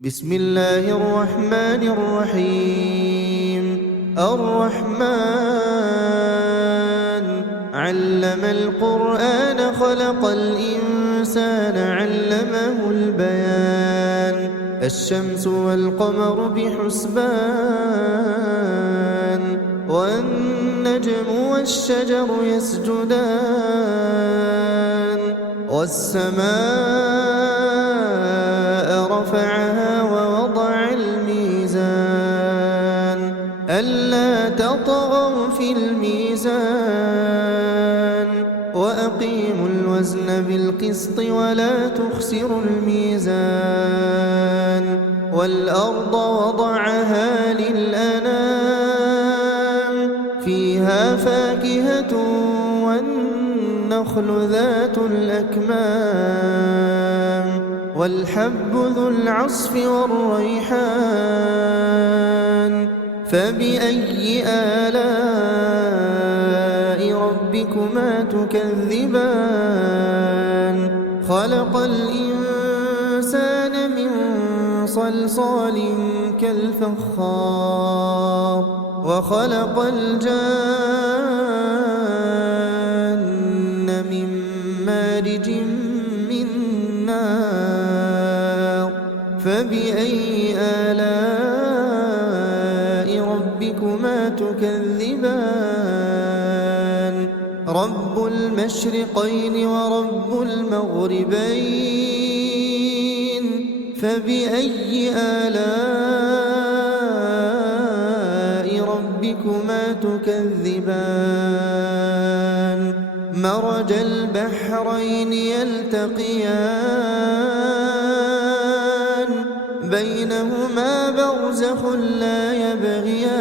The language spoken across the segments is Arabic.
بسم الله الرحمن الرحيم. الرحمن علم القرآن خلق الإنسان علمه البيان. الشمس والقمر بحسبان والنجم والشجر يسجدان والسماء رفعها ووضع الميزان ألا تطغوا في الميزان وأقيموا الوزن بالقسط ولا تخسروا الميزان والأرض وضعها للأنام فيها فاكهة والنخل ذات الأكمام والحب ذو العصف والريحان فبأي آلاء ربكما تكذبان خلق الإنسان من صلصال كالفخار وخلق الجان من مارج من نار فبأي آلاء ربكما تكذبان رب المشرقين ورب المغربين فبأي آلاء ربكما تكذبان مرج البحرين يلتقيان بينهما برزخ لا يبغيان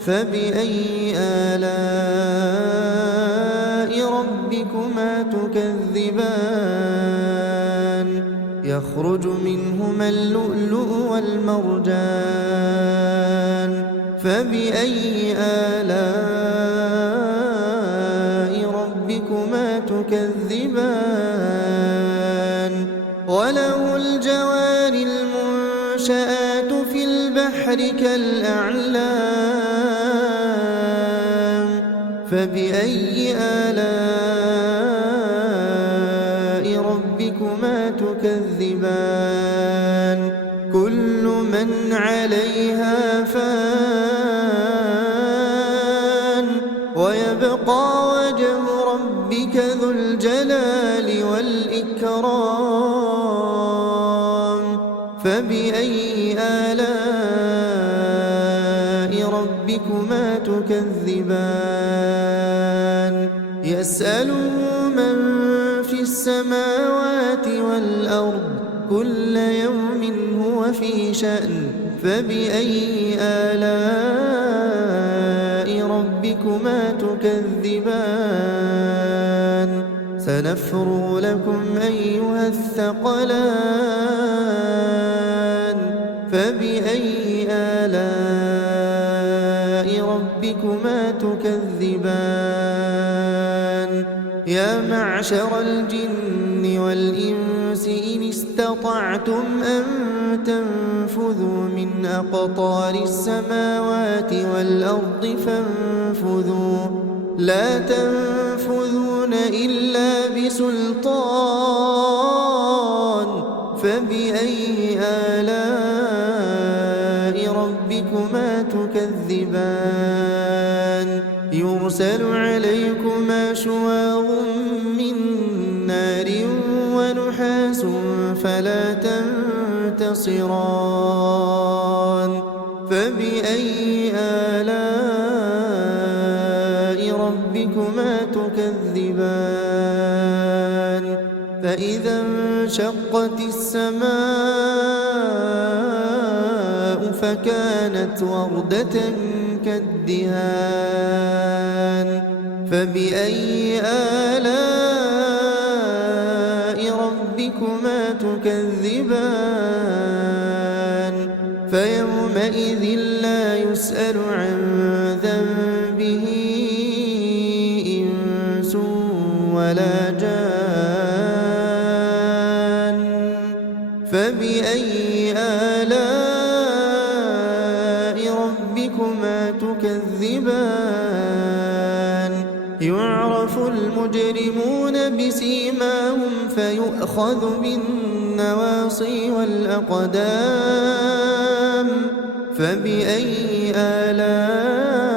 فبأي آلاء ربكما تكذبان يخرج منهما اللؤلؤ والمرجان فبأي آلاء ربكما تكذبان وله الجوار المنشآت في البحر كالأعلام فبأي آلاء ربكما تكذبان كل من عليها فان ويبقى وجه ربك ذو الجلال والإكرام فبأي آلاء ربكما تكذبان يسأله من في السماوات والأرض كل يوم هو في شأن فبأي آلاء ربكما تكذبان سنفرغ لكم أيها الثقلان فبأي آلاء ربكما تكذبان يا معشر الجن والإنس إن استطعتم أن تنفذوا من أقطار السماوات والأرض فانفذوا لا تنفذون إلا بسلطان فبأي آلاء ربكما تكذبان يرسل عليكما شواظ من نار ونحاس فلا تنتصران فبأي آلاء ربكما تكذبان فإذا انشقت السماء فكانت وردة كالدهان فبأي آلاء ربكما تكذبان فيومئذ لا يسأل عن ذنبه إنس ولا جان فبأي آلاء ربكما تكذبان يعرف المجرمون بسيماهم فيؤخذ بالنواصي والأقدام فبأي آلاء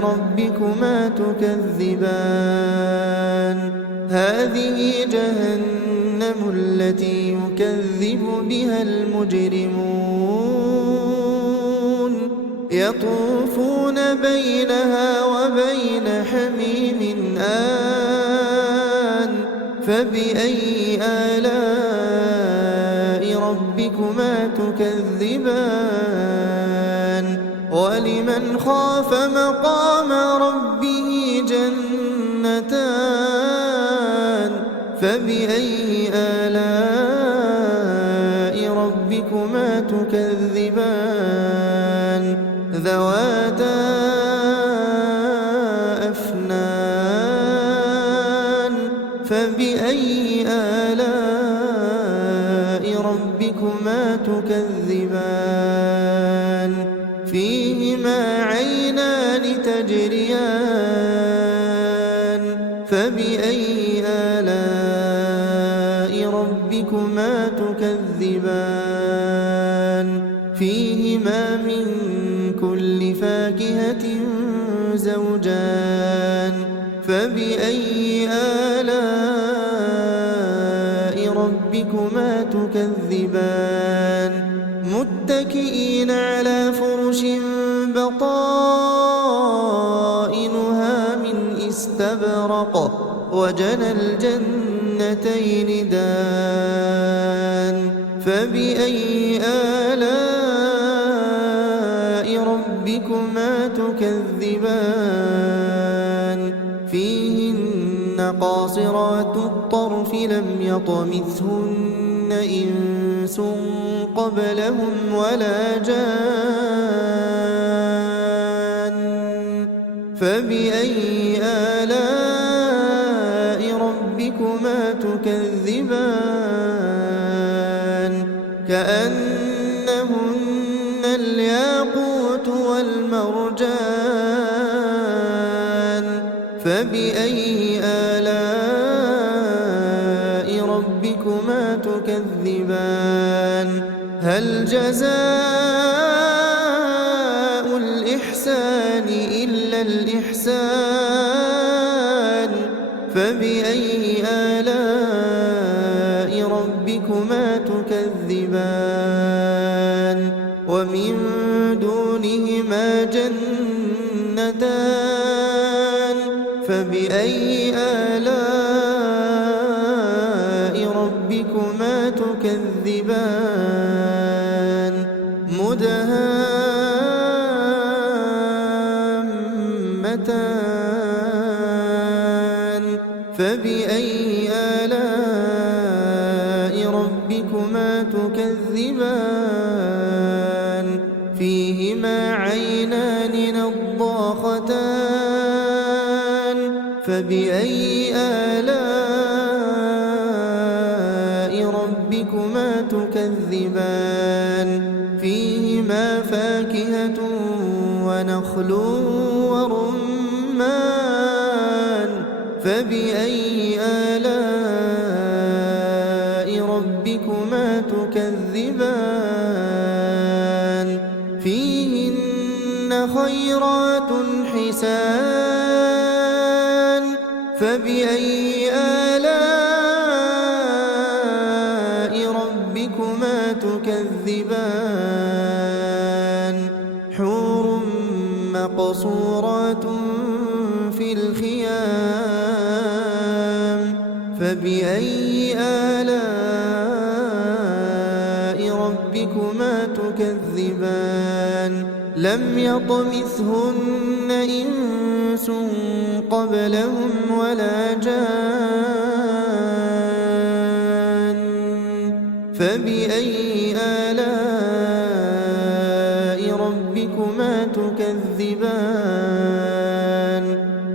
ربكما تكذبان هذه جهنم التي يكذب بها المجرمون يطوفون بينها وبين حميم آن فبأي آلاء ربكما تكذبان ولمن خاف مقام ربه جنتان فبأي آلاء ربكما تكذبان ذواتا أفنان فبأي آلاء ربكما تكذبان فيهما عينان تجريان فبأي آلاء ربكما تكذبان فيهما من كل فاكهة زوجان فبأي آلاء ربكما تكذبان متكئين على فرش بطائنها من استبرق وجنى الجنتين دان فبأي آلاء ربكما تكذبان فيهن قاصرات الطرف لم يطمثهن إنس قبلهم ولا جان فبأي آلاء ربكما تكذبان كأنهن الياقوت والمرجان فبأي آلاء ربكما تكذبان هل جزاء الإحسان إلا الإحسان فبأي آلاء ربكما تكذبان ومن دونهما جنتان فبأي آلاء ربكما تكذبان مدهامتان فبأي آلاء ربكما تكذبان فيهما عينان نضاختان فبأي آلاء ربكما تكذبان فيهما فاكهة ونخل ورمان فبأي آلاء ربكما تكذبان فيهن خيرات حسان فبأي آلاء ربكما تكذبان حور مقصورات في الخيام فبأي آلاء ربكما تكذبان لم يطمثهن إنس قبلهم ولا جان فبأي آلاء ربكما تكذبان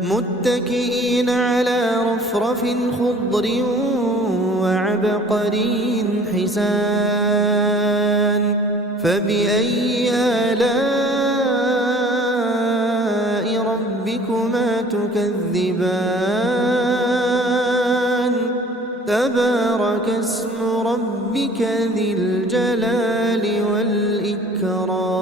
متكئين على رفرف خضر وعبقري حسان فبأي آلاء ربكما تكذبان تبارك اسم ربك ذي الجلال والإكرام